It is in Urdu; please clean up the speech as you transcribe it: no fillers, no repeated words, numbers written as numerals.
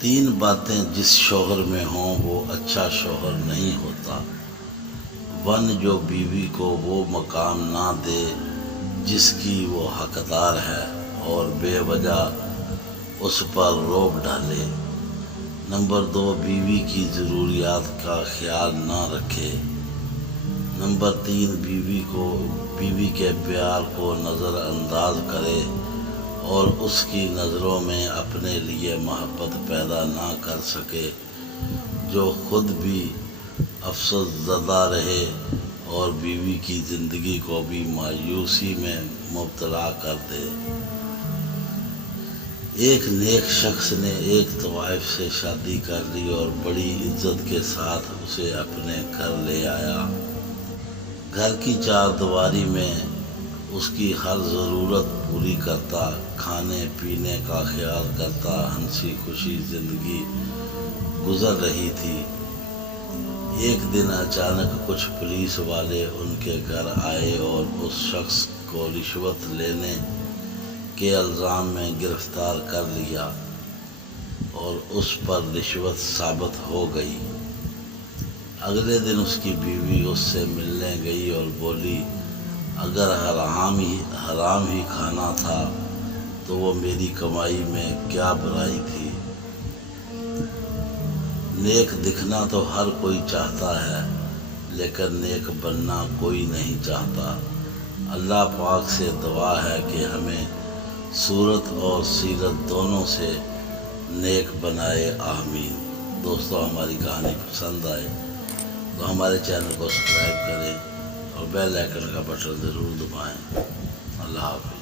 تین باتیں جس شوہر میں ہوں وہ اچھا شوہر نہیں ہوتا۔ ون جو بیوی کو وہ مقام نہ دے جس کی وہ حقدار ہے اور بے وجہ اس پر رعب ڈالے۔ نمبر 2، بیوی کی ضروریات کا خیال نہ رکھے۔ نمبر 3، بیوی کے پیار کو نظر انداز کرے اور اس کی نظروں میں اپنے لیے محبت پیدا نہ کر سکے، جو خود بھی افسوس زدہ رہے اور بیوی کی زندگی کو بھی مایوسی میں مبتلا کر دے۔ ایک نیک شخص نے ایک طوائف سے شادی کر لی اور بڑی عزت کے ساتھ اسے اپنے گھر لے آیا۔ گھر کی چار دیواری میں اس کی ہر ضرورت پوری کرتا، کھانے پینے کا خیال کرتا، ہنسی خوشی زندگی گزر رہی تھی۔ ایک دن اچانک کچھ پولیس والے ان کے گھر آئے اور اس شخص کو رشوت لینے کے الزام میں گرفتار کر لیا اور اس پر رشوت ثابت ہو گئی۔ اگلے دن اس کی بیوی اس سے ملنے گئی اور بولی، اگر حرام ہی کھانا تھا تو وہ میری کمائی میں کیا برائی تھی؟ نیک دکھنا تو ہر کوئی چاہتا ہے لیکن نیک بننا کوئی نہیں چاہتا۔ اللہ پاک سے دعا ہے کہ ہمیں صورت اور سیرت دونوں سے نیک بنائے، آمین۔ دوستو، ہماری کہانی پسند آئے تو ہمارے چینل کو سبسکرائب کریں اور بیل آئیکن کا بٹن ضرور دبائیں۔ اللہ حافظ۔